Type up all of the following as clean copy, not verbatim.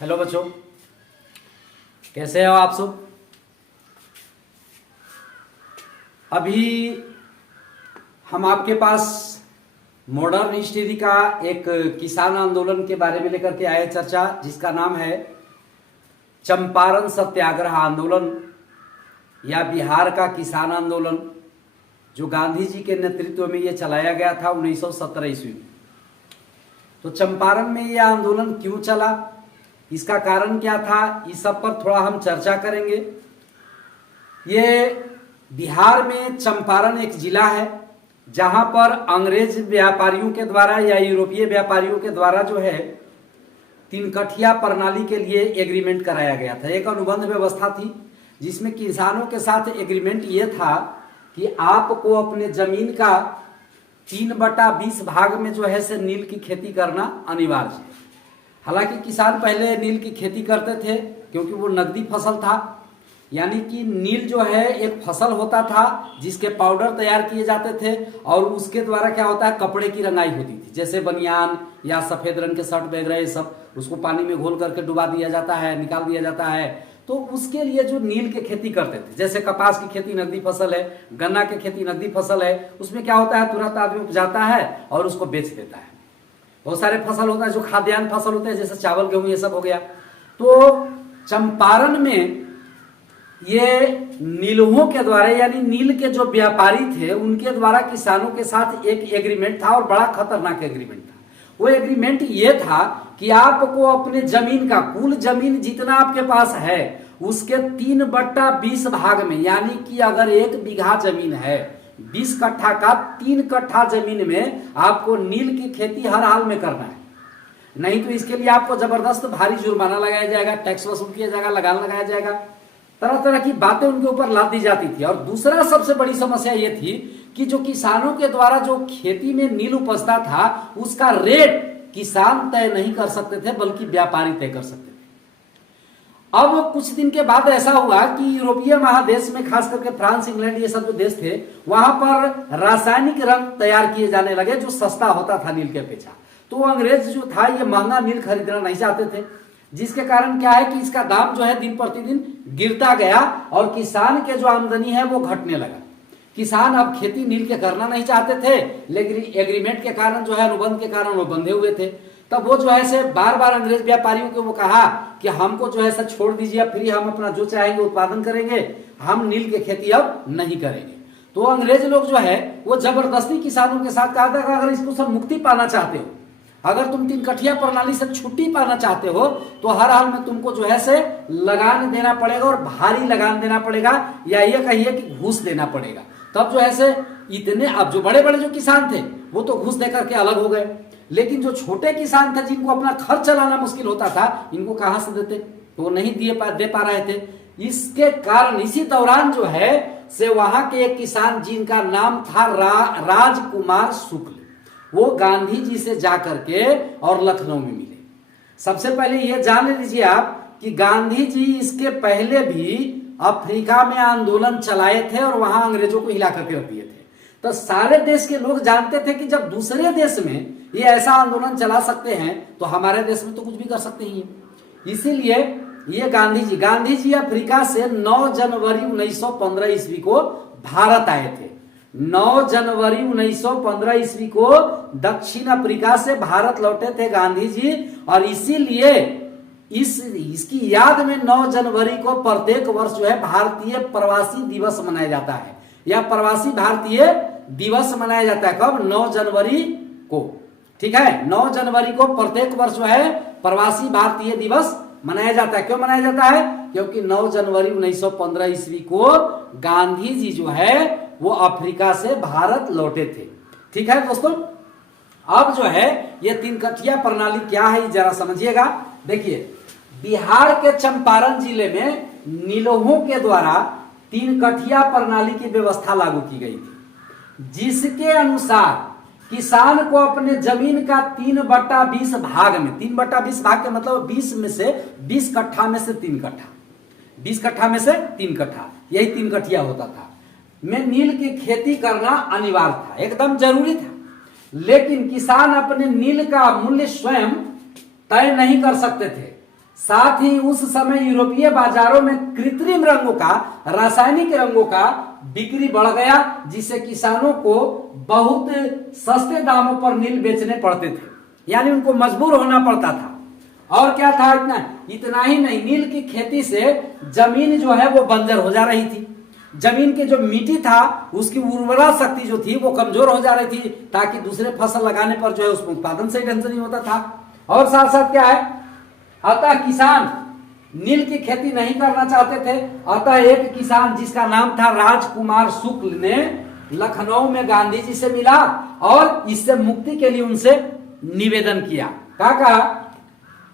Hello बच्चों, कैसे हो आप सब। अभी हम आपके पास मॉडर्न हिस्ट्री का एक किसान आंदोलन के बारे में लेकर के आए चर्चा, जिसका नाम है चंपारण सत्याग्रह आंदोलन या बिहार का किसान आंदोलन, जो गांधी जी के नेतृत्व में ये चलाया गया था 1917 ईस्वी में। तो चंपारण में ये आंदोलन क्यों चला, इसका कारण क्या था, इस सब पर थोड़ा हम चर्चा करेंगे। ये बिहार में चंपारण एक जिला है जहां पर अंग्रेज व्यापारियों के द्वारा या यूरोपीय व्यापारियों के द्वारा जो है तीन कठिया प्रणाली के लिए एग्रीमेंट कराया गया था। एक अनुबंध व्यवस्था थी जिसमें किसानों के साथ एग्रीमेंट ये था कि आपको अपने जमीन का 3/20 भाग में जो है से नील की खेती करना अनिवार्य है। हालांकि किसान पहले नील की खेती करते थे क्योंकि वो नकदी फसल था, यानी कि नील जो है एक फसल होता था जिसके पाउडर तैयार किए जाते थे और उसके द्वारा क्या होता है, कपड़े की रंगाई होती थी, जैसे बनियान या सफेद रंग के शर्ट वगैरह, ये सब उसको पानी में घोल करके डुबा दिया जाता है, निकाल दिया जाता है। तो उसके लिए जो नील की खेती करते थे, जैसे कपास की खेती नकदी फसल है, गन्ना की खेती नकदी फसल है, उसमें क्या होता है, तुरंत आदमी उपजाता है और उसको बेच देता है। बहुत सारे फसल होता है जो खाद्यान्न फसल होते हैं, जैसे चावल गेहूं ये सब हो गया। तो चंपारण में ये नीलुओं के द्वारा, यानी नील के जो व्यापारी थे उनके द्वारा किसानों के साथ एक एग्रीमेंट था और बड़ा खतरनाक एग्रीमेंट था। वो एग्रीमेंट ये था कि आपको अपने जमीन का, कुल जमीन जितना आपके पास है उसके 3/20 भाग में, यानी कि अगर 1 बीघा जमीन है 20 कट्ठा का, 3 कट्ठा जमीन में आपको नील की खेती हर हाल में करना है। नहीं तो इसके लिए आपको जबरदस्त भारी जुर्माना लगाया जाएगा, टैक्स वसूल किया जाएगा, लगान लगाया जाएगा, तरह तरह की बातें उनके ऊपर लाद दी जाती थी। और दूसरा सबसे बड़ी समस्या यह थी कि जो किसानों के द्वारा जो खेती में नील उपजता था उसका रेट किसान तय नहीं कर सकते थे, बल्कि व्यापारी तय कर सकते थे। अब कुछ दिन के बाद ऐसा हुआ कि यूरोपीय महादेश में, खास करके फ्रांस, इंग्लैंड, ये सब जो देश थे, वहां पर रासायनिक रंग तैयार किए जाने लगे जो सस्ता होता था नील के अपेक्षा। तो अंग्रेज जो था ये महंगा नील खरीदना नहीं चाहते थे, जिसके कारण क्या है कि इसका दाम जो है दिन प्रतिदिन गिरता गया और किसान के जो आमदनी है वो घटने लगा। किसान अब खेती नील के करना नहीं चाहते थे, लेकिन एग्रीमेंट के कारण जो है, अनुबंध के कारण वो बंधे हुए थे। तब वो जो है से बार बार अंग्रेज व्यापारियों को वो कहा कि हमको जो है छोड़ दीजिए, फिर हम अपना जो चाहेंगे उत्पादन करेंगे, हम नील की खेती अब नहीं करेंगे। तो अंग्रेज लोग जो है वो जबरदस्ती किसानों के साथ कहा था कि अगर इसको सब मुक्ति पाना चाहते हो, अगर तुम 3 कठिया प्रणाली से छुट्टी पाना चाहते हो, तो हर हाल में तुमको जो है से लगान देना पड़ेगा, और भारी लगान देना पड़ेगा, या ये कहिए कि घूस देना पड़ेगा। तब जो है से इतने, अब जो बड़े बड़े जो किसान थे वो तो घूस देकर के अलग हो गए, लेकिन जो छोटे किसान थे जिनको अपना खर्च चलाना मुश्किल होता था, इनको कहां से देते, तो वो नहीं दे पा रहे थे। इसके कारण इसी दौरान जो है से वहां के एक किसान जिनका नाम था राजकुमार शुक्ल, वो गांधी जी से जाकर के और लखनऊ में मिले। सबसे पहले ये जान लीजिए आप कि गांधी जी इसके पहले भी अफ्रीका में आंदोलन चलाए थे और वहां अंग्रेजों को हिला करके रख दिए थे। तो सारे देश के लोग जानते थे कि जब दूसरे देश में ये ऐसा आंदोलन चला सकते हैं तो हमारे देश में तो कुछ भी कर सकते ही हैं। इसीलिए ये गांधी जी अफ्रीका से 9 जनवरी 1915 ईस्वी को भारत आए थे। 9 जनवरी 1915 ईस्वी को दक्षिण अफ्रीका से भारत लौटे थे गांधी जी, और इसीलिए इसकी याद में 9 जनवरी को प्रत्येक वर्ष जो है भारतीय प्रवासी दिवस मनाया जाता है, या प्रवासी भारतीय दिवस मनाया जाता है। कब? 9 जनवरी को, ठीक है। 9 जनवरी को प्रत्येक वर्ष जो है प्रवासी भारतीय दिवस मनाया जाता है। क्यों मनाया जाता है? क्योंकि 9 जनवरी 1915 ईस्वी को गांधी जी जो है वो अफ्रीका से भारत लौटे थे। ठीक है दोस्तों, अब जो है ये 3 कठिया प्रणाली क्या है जरा समझिएगा। देखिए, बिहार के चंपारण जिले में नीलुओं के द्वारा 3 कठिया प्रणाली की व्यवस्था लागू की गई थी, जिसके अनुसार किसान को अपने जमीन का 3/20 भाग में, 3/20 भाग के मतलब 20 में से 20 कट्ठा में से 3 कट्ठा, 20 कट्ठा में से 3 कट्ठा, यही 3 कठिया होता था, में नील की खेती करना अनिवार्य था, एकदम जरूरी था। लेकिन किसान अपने नील का मूल्य स्वयं तय नहीं कर सकते थे, साथ ही उस समय यूरोपीय बाजारों में कृत्रिम रंगों का, रासायनिक रंगों का बिक्री बढ़ गया, जिससे किसानों को बहुत सस्ते दामों पर नील बेचने पड़ते थे, यानी उनको मजबूर होना पड़ता था। और क्या था, इतना ही नहीं, नील की खेती से जमीन जो है वो बंजर हो जा रही थी। जमीन के जो मिट्टी था उसकी उर्वरा शक्ति जो थी वो कमजोर हो जा रही थी, ताकि दूसरे फसल लगाने पर जो है उसमें उत्पादन से ढंग से नहीं होता था। और साथ साथ क्या है, अतः किसान नील की खेती नहीं करना चाहते थे। अतः एक किसान जिसका नाम था राजकुमार शुक्ल ने लखनऊ में गांधी जी से मिला और इससे मुक्ति के लिए उनसे निवेदन किया। क्या कहा,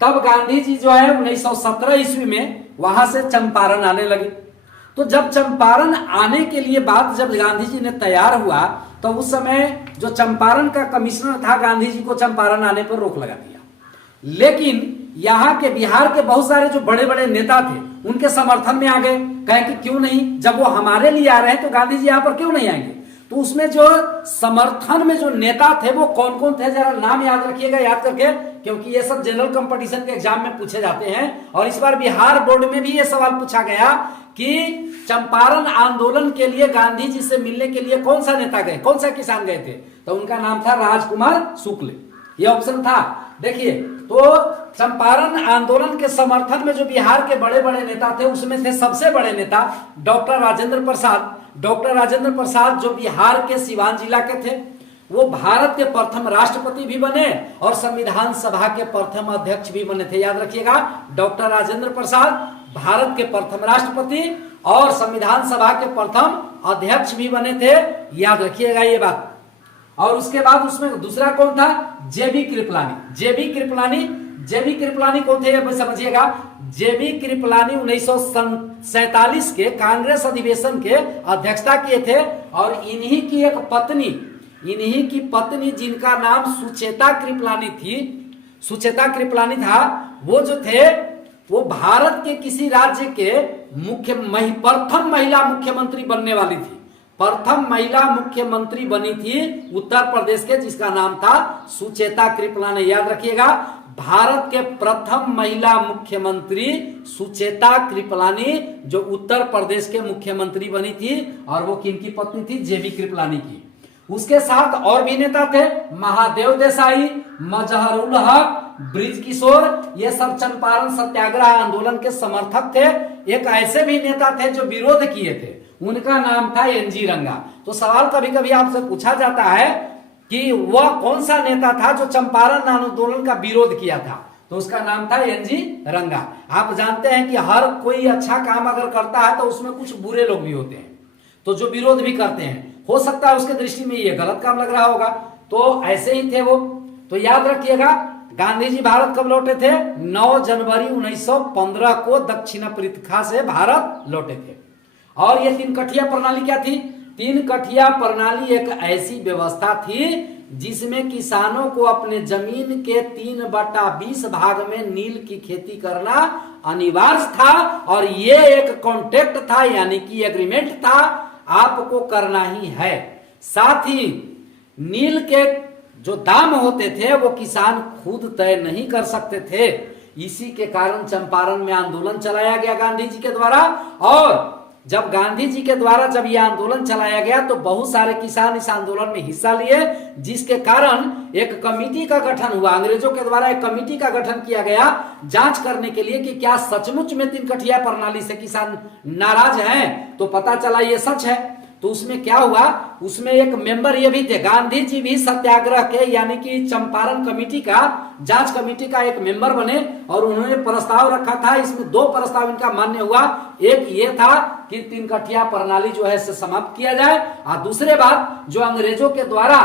तब गांधी जी जो है 1917 ईस्वी में वहां से चंपारण आने लगे। तो जब चंपारण आने के लिए बात जब गांधी जी ने तैयार हुआ, तो उस समय जो चंपारण का कमिश्नर था, गांधी जी को चंपारण आने पर रोक लगा दिया। लेकिन यहाँ के बिहार के बहुत सारे जो बड़े बड़े नेता थे उनके समर्थन में आ गए, कहे कि क्यों नहीं, जब वो हमारे लिए आ रहे हैं तो गांधी जी यहाँ पर क्यों नहीं आएंगे। तो उसमें जो समर्थन में जो नेता थे वो कौन कौन थे, जरा नाम याद रखिएगा, याद करके, क्योंकि ये सब जनरल कंपटीशन के एग्जाम में पूछे जाते हैं। और इस बार बिहार बोर्ड में भी ये सवाल पूछा गया कि चंपारण आंदोलन के लिए गांधी जी से मिलने के लिए कौन सा नेता गए, कौन सा किसान गए थे, तो उनका नाम था राजकुमार शुक्ल। ये ऑप्शन था। देखिए, तो चंपारण आंदोलन के समर्थन में जो बिहार के बड़े बड़े नेता थे उसमें थे सबसे बड़े नेता डॉक्टर राजेंद्र प्रसाद। डॉक्टर राजेंद्र प्रसाद जो बिहार के सिवान जिला के थे, वो भारत के प्रथम राष्ट्रपति भी बने और संविधान सभा के प्रथम अध्यक्ष भी बने थे। याद रखिएगा, डॉक्टर राजेंद्र प्रसाद भारत के प्रथम राष्ट्रपति और संविधान सभा के प्रथम अध्यक्ष भी बने थे। याद रखिएगा ये बात। और उसके बाद उसमें दूसरा कौन था, जेबी कृपलानी। जेबी कृपलानी कौन थे ये समझिएगा। जेबी कृपलानी 1947 के कांग्रेस अधिवेशन के अध्यक्षता किए थे और इन्हीं की एक पत्नी, इन्हीं की पत्नी जिनका नाम सुचेता कृपलानी थी, सुचेता कृपलानी था, वो जो थे वो भारत के किसी राज्य के प्रथम महिला मुख्यमंत्री बनने वाली थी। प्रथम महिला मुख्यमंत्री बनी थी उत्तर प्रदेश के, जिसका नाम था सुचेता कृपलानी। याद रखिएगा, भारत के प्रथम महिला मुख्यमंत्री सुचेता कृपलानी जो उत्तर प्रदेश के मुख्यमंत्री बनी थी, और वो किनकी पत्नी थी, जेबी कृपलानी की। उसके साथ और भी नेता थे, महादेव देसाई, मजहरुल हक, ब्रिज किशोर, ये सब चंपारण सत्याग्रह आंदोलन के समर्थक थे। एक ऐसे भी नेता थे जो विरोध किए थे, उनका नाम था एनजी रंगा। तो सवाल कभी कभी आपसे पूछा जाता है कि वह कौन सा नेता था जो चंपारण आंदोलन का विरोध किया था, तो उसका नाम था एनजी रंगा। आप जानते हैं कि हर कोई अच्छा काम अगर करता है तो उसमें कुछ बुरे लोग भी होते हैं, तो जो विरोध भी करते हैं, हो सकता है उसके दृष्टि में ये गलत काम लग रहा होगा, तो ऐसे ही थे वो। तो याद रखिएगा, गांधी जी भारत कब लौटे थे, 9 जनवरी 1915 को दक्षिण अफ्रीका से भारत लौटे थे। और ये 3 कठिया प्रणाली क्या थी, 3 कठिया प्रणाली एक ऐसी व्यवस्था थी जिसमें किसानों को अपने जमीन के 3/20 भाग में नील की खेती करना अनिवार्य था, और ये एक कॉन्ट्रैक्ट था, यानी कि एग्रीमेंट था, आपको करना ही है। साथ ही नील के जो दाम होते थे वो किसान खुद तय नहीं कर सकते थे। इसी के कारण चंपारण में आंदोलन चलाया गया गांधी जी के द्वारा। और जब गांधी जी के द्वारा जब यह आंदोलन चलाया गया तो बहुत सारे किसान इस आंदोलन में हिस्सा लिए, जिसके कारण एक कमेटी का गठन हुआ। अंग्रेजों के द्वारा एक कमेटी का गठन किया गया जांच करने के लिए कि क्या सचमुच में 3 कठिया प्रणाली से किसान नाराज हैं। तो पता चला ये सच है। तो उसमें क्या हुआ, उसमें एक मेंबर ये भी थे, गांधी जी भी सत्याग्रह के यानी कि चंपारण कमेटी का, जांच कमेटी का एक मेंबर बने, और उन्होंने प्रस्ताव रखा था। इसमें 2 प्रस्ताव इनका मान्य हुआ। एक ये था कि 3 कठिया प्रणाली जो है इसे समाप्त किया जाए, और दूसरे बात जो अंग्रेजों के द्वारा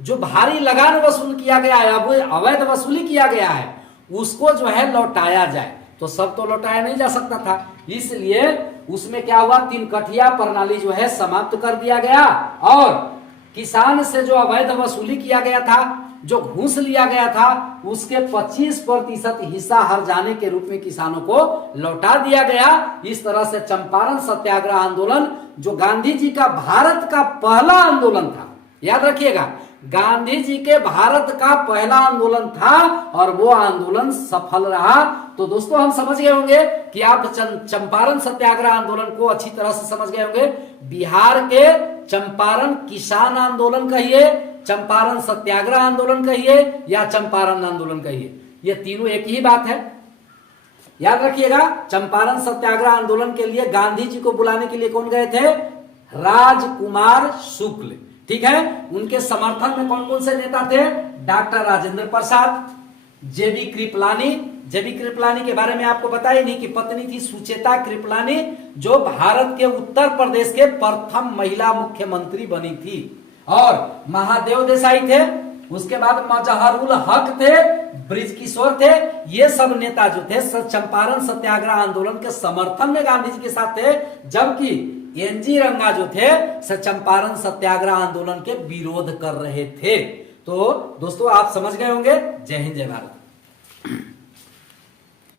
जो भारी लगान वसूल किया गया है, अवैध वसूली किया गया है, उसको जो है लौटाया जाए। तो सब तो लौटाया नहीं जा सकता था, इसलिए उसमें क्या हुआ, 3 कठिया प्रणाली जो है समाप्त कर दिया गया, और किसान से जो अवैध वसूली किया गया था, जो घूस लिया गया था, उसके 25% हिस्सा हर जाने के रूप में किसानों को लौटा दिया गया। इस तरह से चंपारण सत्याग्रह आंदोलन जो गांधी जी का भारत का पहला आंदोलन था, याद रखिएगा, गांधी जी के भारत का पहला आंदोलन था और वो आंदोलन सफल रहा। तो दोस्तों हम समझ गए होंगे कि आप चंपारण सत्याग्रह आंदोलन को अच्छी तरह से समझ गए होंगे। बिहार के चंपारण किसान आंदोलन कहिए, चंपारण सत्याग्रह आंदोलन कहिए या चंपारण आंदोलन कहिए, ये तीनों एक ही बात है। याद रखिएगा, चंपारण सत्याग्रह आंदोलन के लिए गांधी जी को बुलाने के लिए कौन गए थे? राजकुमार शुक्ल। ठीक है, उनके समर्थन में कौन कौन से नेता थे? डॉक्टर राजेंद्र प्रसाद, जेबी कृपलानी। जेबी कृपलानी के बारे में आपको बताया नहीं कि पत्नी थी सुचेता कृपलानी, जो भारत के उत्तर प्रदेश के प्रथम महिला मुख्यमंत्री बनी थी। और महादेव देसाई थे, उसके बाद मजहरुल हक थे, ब्रिजकिशोर थे। ये सब नेता जो थे चंपारण सत्याग्रह आंदोलन के समर्थन में गांधी जी के साथ थे, जबकि एनजी रंगा जो थे चंपारण सत्याग्रह आंदोलन के विरोध कर रहे थे। तो दोस्तों आप समझ गए होंगे। जय हिंद, जय भारत।